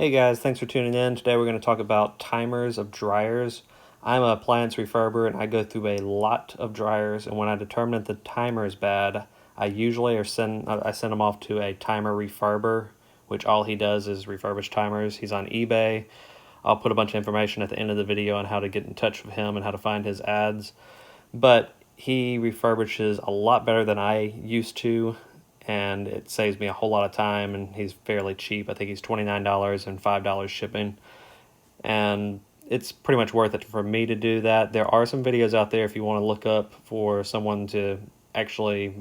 Hey guys, thanks for tuning in. Today we're going to talk about timers of dryers. I'm an appliance refurber and I go through a lot of dryers, and when I determine that the timer is bad, I usually send them off to a timer refurber, which all he does is refurbish timers. He's on eBay. I'll put a bunch of information at the end of the video on how to get in touch with him and how to find his ads. But he refurbishes a lot better than I used to, and it saves me a whole lot of time, and he's fairly cheap. I think he's $29 and $5 shipping, and it's pretty much worth it for me to do that. There are some videos out there if you want to look up for someone to actually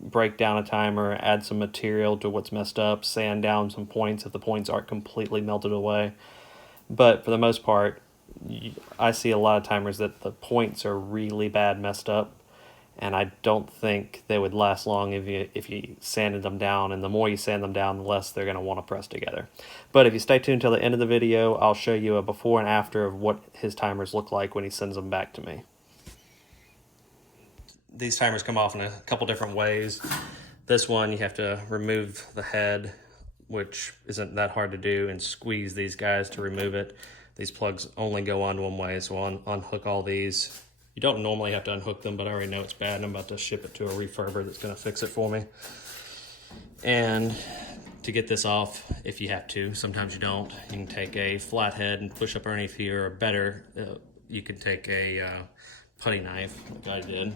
break down a timer, add some material to what's messed up, sand down some points if the points aren't completely melted away. But for the most part, I see a lot of timers that the points are really bad messed up, and I don't think they would last long if you sanded them down, and the more you sand them down, the less they're going to want to press together. But if you stay tuned till the end of the video, I'll show you a before and after of what his timers look like when he sends them back to me. These timers come off in a couple different ways. This one, you have to remove the head, which isn't that hard to do, and squeeze these guys to remove it. These plugs only go on one way, so I'll unhook all these. You don't normally have to unhook them, but I already know it's bad and I'm about to ship it to a refurber that's going to fix it for me. And to get this off, if you have to, sometimes you don't, you can take a flathead and push up underneath here, or better, you can take a putty knife, like I did,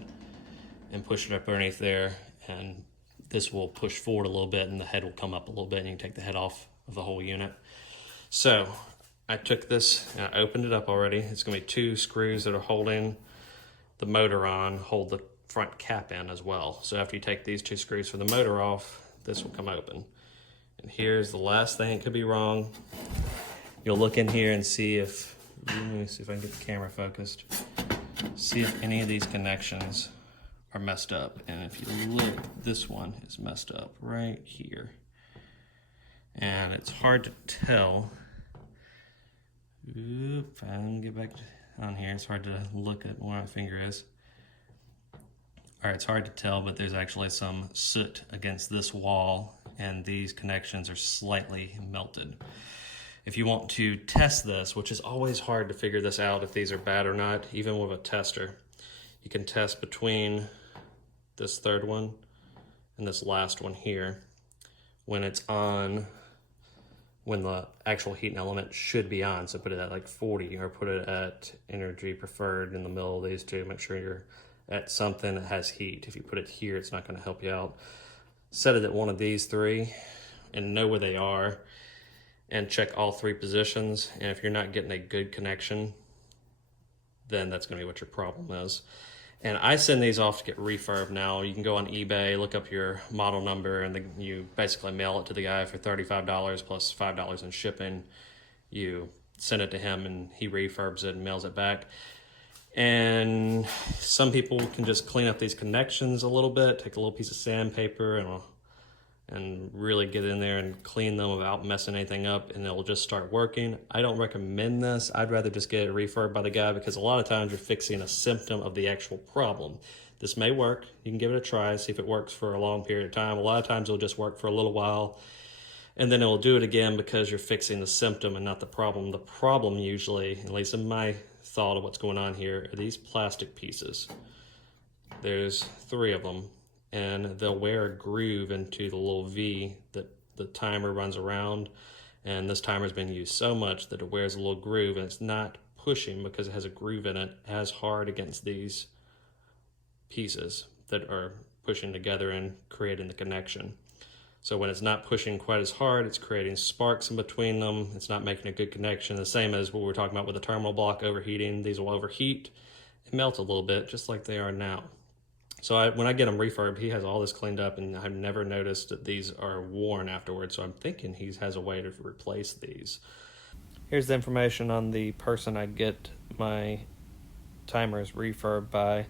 and push it up underneath there, and this will push forward a little bit and the head will come up a little bit, and you can take the head off of the whole unit. So I took this and I opened it up already. It's going to be 2 screws that are holding the motor on, hold the front cap in as well. So after you take these 2 screws for the motor off, this will come open. And here's the last thing that could be wrong. You'll look in here and see if, let me see if I can get the camera focused. See if any of these connections are messed up. And if you look, this one is messed up right here. And it's hard to tell. Oop, I can get back on here. It's hard to look at where my finger is. All right, it's hard to tell, but there's actually some soot against this wall, and these connections are slightly melted. If you want to test this, which is always hard to figure this out if these are bad or not, even with a tester, you can test between this third one and this last one here. When it's on, when the actual heating element should be on, so put it at like 40 or put it at energy preferred in the middle of these two. Make sure you're at something that has heat. If you put it here, it's not going to help you out. Set it at one of these 3 and know where they are, and check all 3 positions. And if you're not getting a good connection, then that's going to be what your problem is. And I send these off to get refurbed now. You can go on eBay, look up your model number, and you basically mail it to the guy for $35 plus $5 in shipping. You send it to him and he refurbs it and mails it back. And some people can just clean up these connections a little bit, take a little piece of sandpaper and really get in there and clean them without messing anything up, and it'll just start working. I don't recommend this. I'd rather just get it refurbed by the guy, because a lot of times you're fixing a symptom of the actual problem. This may work. You can give it a try, see if it works for a long period of time. A lot of times it'll just work for a little while, and then it'll do it again because you're fixing the symptom and not the problem. The problem usually, at least in my thought of what's going on here, are these plastic pieces. There's 3 of them, and they'll wear a groove into the little V that the timer runs around. And this timer's been used so much that it wears a little groove, and it's not pushing because it has a groove in it as hard against these pieces that are pushing together and creating the connection. So when it's not pushing quite as hard, it's creating sparks in between them. It's not making a good connection. The same as what we were talking about with the terminal block overheating. These will overheat and melt a little bit, just like they are now. So when I get them refurbed, he has all this cleaned up, and I've never noticed that these are worn afterwards. So I'm thinking he has a way to replace these. Here's the information on the person I get my timers refurbed by.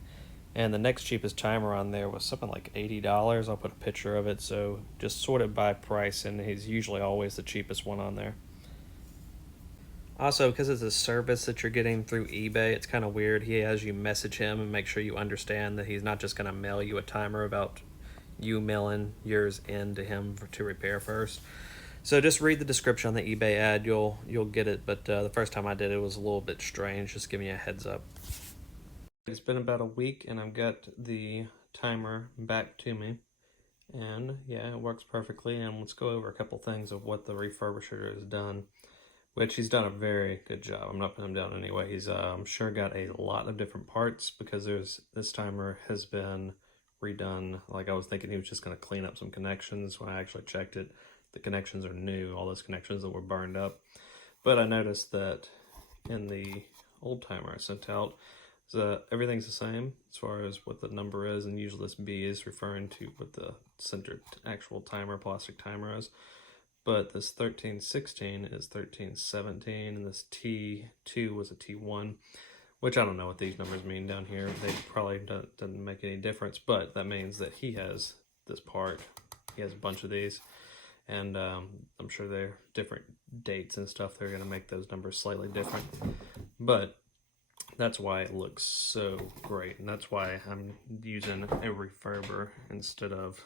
And the next cheapest timer on there was something like $80. I'll put a picture of it, so just sort it by price, and he's usually always the cheapest one on there. Also, because it's a service that you're getting through eBay, it's kind of weird. He has you message him and make sure you understand that he's not just going to mail you a timer without you mailing yours in to him to repair first. So just read the description on the eBay ad. You'll get it. But the first time I did it was a little bit strange. Just giving you a heads up. It's been about a week, and I've got the timer back to me. And yeah, it works perfectly. And let's go over a couple things of what the refurbisher has done, which he's done a very good job. I'm not putting him down anyway. He's I'm sure got a lot of different parts, because this timer has been redone. Like, I was thinking he was just going to clean up some connections. When I actually checked it, the connections are new, all those connections that were burned up. But I noticed that in the old timer I sent out, everything's the same as far as what the number is, and usually this B is referring to what the center actual timer, plastic timer is. But this 1316 is 1317, and this T2 was a T1, which I don't know what these numbers mean down here. They probably doesn't make any difference, but that means that he has this part. He has a bunch of these, and I'm sure they're different dates and stuff. They're going to make those numbers slightly different, but that's why it looks so great, and that's why I'm using a refurber instead of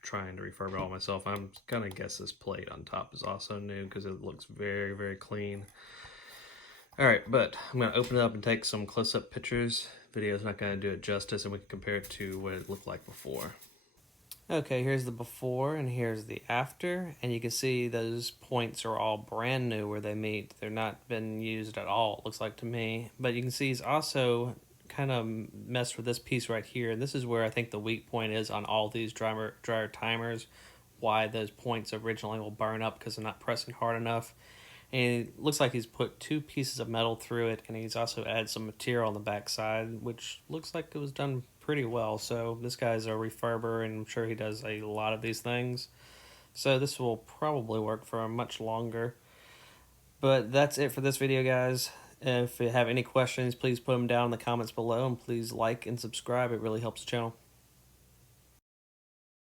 trying to refurb it all myself. I'm gonna guess this plate on top is also new because it looks very, very clean. All right, but I'm gonna open it up and take some close-up pictures. Video's not gonna do it justice, and we can compare it to what it looked like before. Okay, here's the before and here's the after, and you can see those points are all brand new where they meet. They're not been used at all, it looks like to me. But you can see he's also kind of messed with this piece right here, and this is where I think the weak point is on all these dryer timers, why those points originally will burn up because they're not pressing hard enough. And it looks like he's put 2 pieces of metal through it, and he's also added some material on the back side, which looks like it was done pretty well. So this guy's a refurber, and I'm sure he does a lot of these things. So this will probably work for much longer. But that's it for this video, guys. If you have any questions, please put them down in the comments below, and please like and subscribe. It really helps the channel.